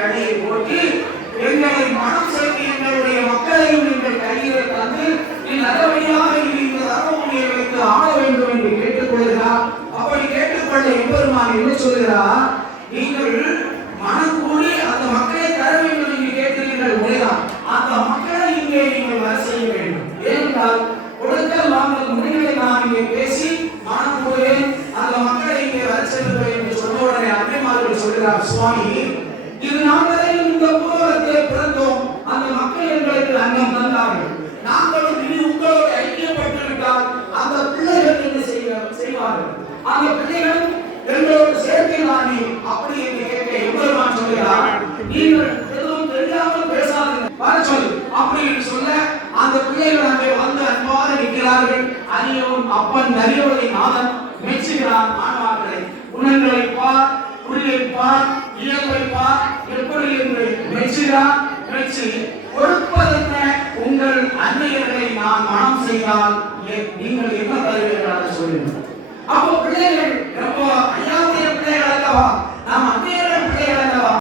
அடியை போட்டு எங்களை மனம் செய்து எங்களுடைய மக்களையும் எங்கள் கையில் தந்து நல்லபடியாக இந்த தர்மபுரியர்களுக்கு ஆள வேண்டும் என்று கேட்டுக்கொள்கிறார். அப்படி கேட்டுக்கொள்ள எம்பெருமான் என்ன சொல்கிறார்? நீங்கள் மனம் கூடி அந்த மக்களை தர வேண்டும் என்று கேட்கிறீர்கள் முறைதான். அந்த மக்களை இங்கே நீங்கள் வர செய்ய வேண்டும். ஏனென்றால் கொடுக்கல் வாங்கல் முறைகளை நான் இங்கே பேசி மனம் கூறேன் அந்த மக்களை இங்கே வர செல்கிறேன் என்று சொன்ன உடனே அன்னைமார்கள் சொல்கிறார், சுவாமி இது நாங்களே இந்த பூலகத்திலே பிறந்தோம், அந்த மக்கள் எங்களுக்கு அன்னம் தந்தார்கள், நாங்களும் இனி உங்களோடு ஐக்கியப்பட்டுவிட்டால் அந்த பிள்ளைகள் என்ன செய்வார்கள்? அந்த பிள்ளைகளும் எங்களோடு சேர்க்கிறானே அப்படி என்று கேட்க எம்பெருமான் சொல்கிறார், நீங்கள் எதுவும் தெரியாமல் பேசாதீங்க, வர சொல்லு அப்படி என்று சொல்ல அந்த பிள்ளைகள் அங்கே வந்து அன்பாக நிற்கிறார்கள். அரியவன் அப்பன் நரியோரை நாதன் மெச்சுகிறான், மாணவர்களை குணங்களை பார், புரியை பார், இயல்பை பார், எப்படி என்று மெச்சுகிறான். மெச்சு கொடுப்பதென்ன, உங்கள் அன்னையர்களை நான் மனம் செய்தால் நீங்கள் என்ன தருவீர்கள் சொல்லுங்கள். அப்போ பிள்ளைகள்